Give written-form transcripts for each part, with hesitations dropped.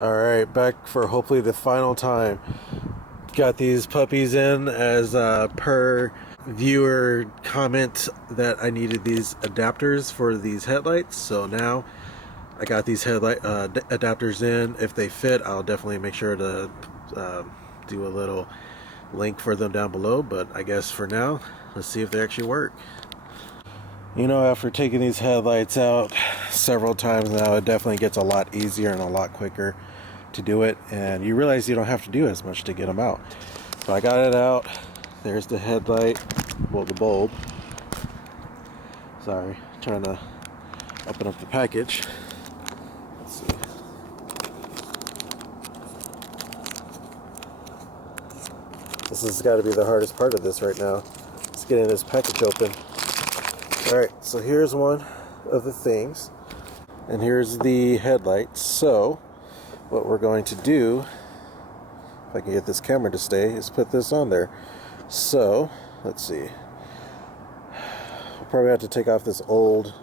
Alright, back for hopefully the final time. Got these puppies in as per viewer comment that I needed these adapters for these headlights. So now I got these headlight adapters in. If they fit, I'll definitely make sure to do a little link for them down below. But I guess for now, let's see if they actually work. You know, after taking these headlights out several times now, it definitely gets a lot easier and a lot quicker to do it, and you realize you don't have to do as much to get them out. So I got it out. There's the headlight, well, the bulb. Sorry, trying to open up the package. Let's see. This has got to be the hardest part of this right now. It's getting this package open. Alright, so here's one of the things, and here's the headlight. So what we're going to do, if I can get this camera to stay, is put this on there. So let's see, we'll probably have to take off this old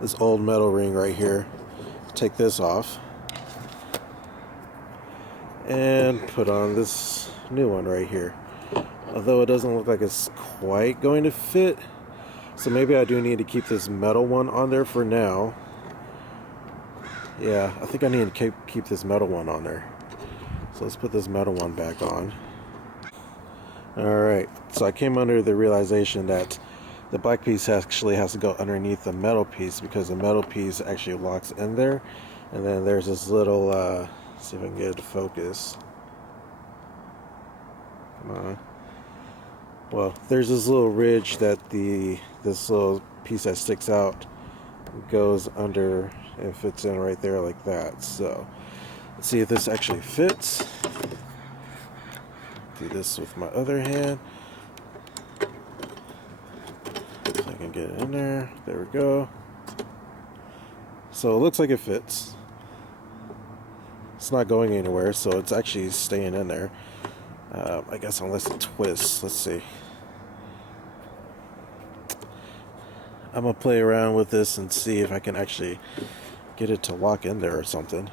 metal ring right here, take this off, and put on this new one right here. Although it doesn't look like it's quite going to fit, so maybe I do need to keep this metal one on there for now. Yeah, I think I need to keep this metal one on there. So let's put this metal one back on. Alright, so I came under the realization that the black piece actually has to go underneath the metal piece, because the metal piece actually locks in there. And then there's this little, let's see if I can get it to focus. Come on. Well, there's this little ridge that this little piece that sticks out goes under and fits in right there like that. So let's see if this actually fits. Do this with my other hand. If I can get it in there. There we go. So it looks like it fits. It's not going anywhere, so it's actually staying in there. I guess unless it twists. Let's see. I'm gonna play around with this and see if I can actually get it to lock in there or something.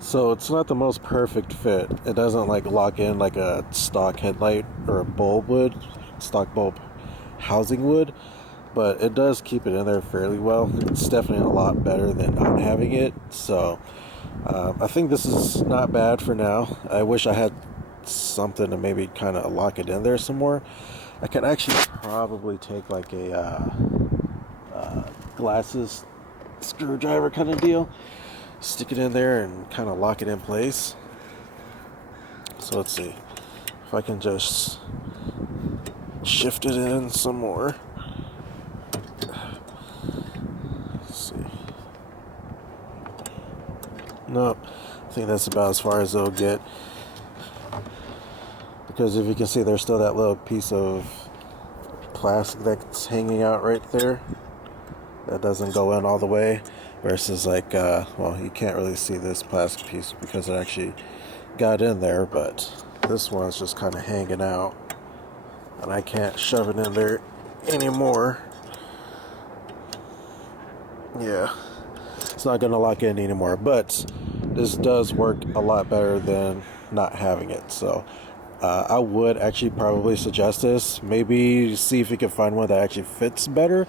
So it's not the most perfect fit. It doesn't like lock in like a stock headlight or a bulb would, stock bulb housing would, but it does keep it in there fairly well. It's definitely a lot better than not having it. So I think this is not bad for now. I wish I had something to maybe kind of lock it in there some more. I could actually probably take like a glasses screwdriver kind of deal, stick it in there and kind of lock it in place. So let's see if I can just shift it in some more. Let's see. Nope, I think that's about as far as it'll get, because if you can see, there's still that little piece of plastic that's hanging out right there that doesn't go in all the way, versus like well, you can't really see this plastic piece because it actually got in there, but this one's just kind of hanging out and I can't shove it in there anymore. Yeah, it's not gonna lock in anymore, but this does work a lot better than not having it. So I would actually probably suggest this. Maybe see if you can find one that actually fits better.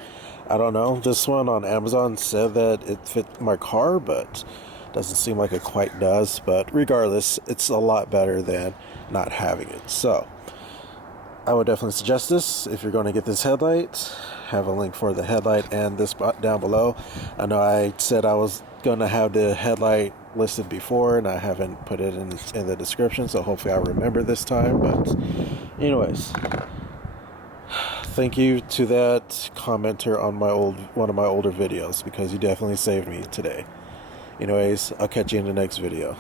I don't know. This one on Amazon said that it fit my car, but doesn't seem like it quite does. But regardless, it's a lot better than not having it. So I would definitely suggest this if you're going to get this headlight. Have a link for the headlight and this down below. I know I said I was going to have the headlight listed before, and I haven't put it in the description, so hopefully I'll remember this time. But anyways, thank you to that commenter on one of my older videos, because you definitely saved me today. Anyways, I'll catch you in the next video.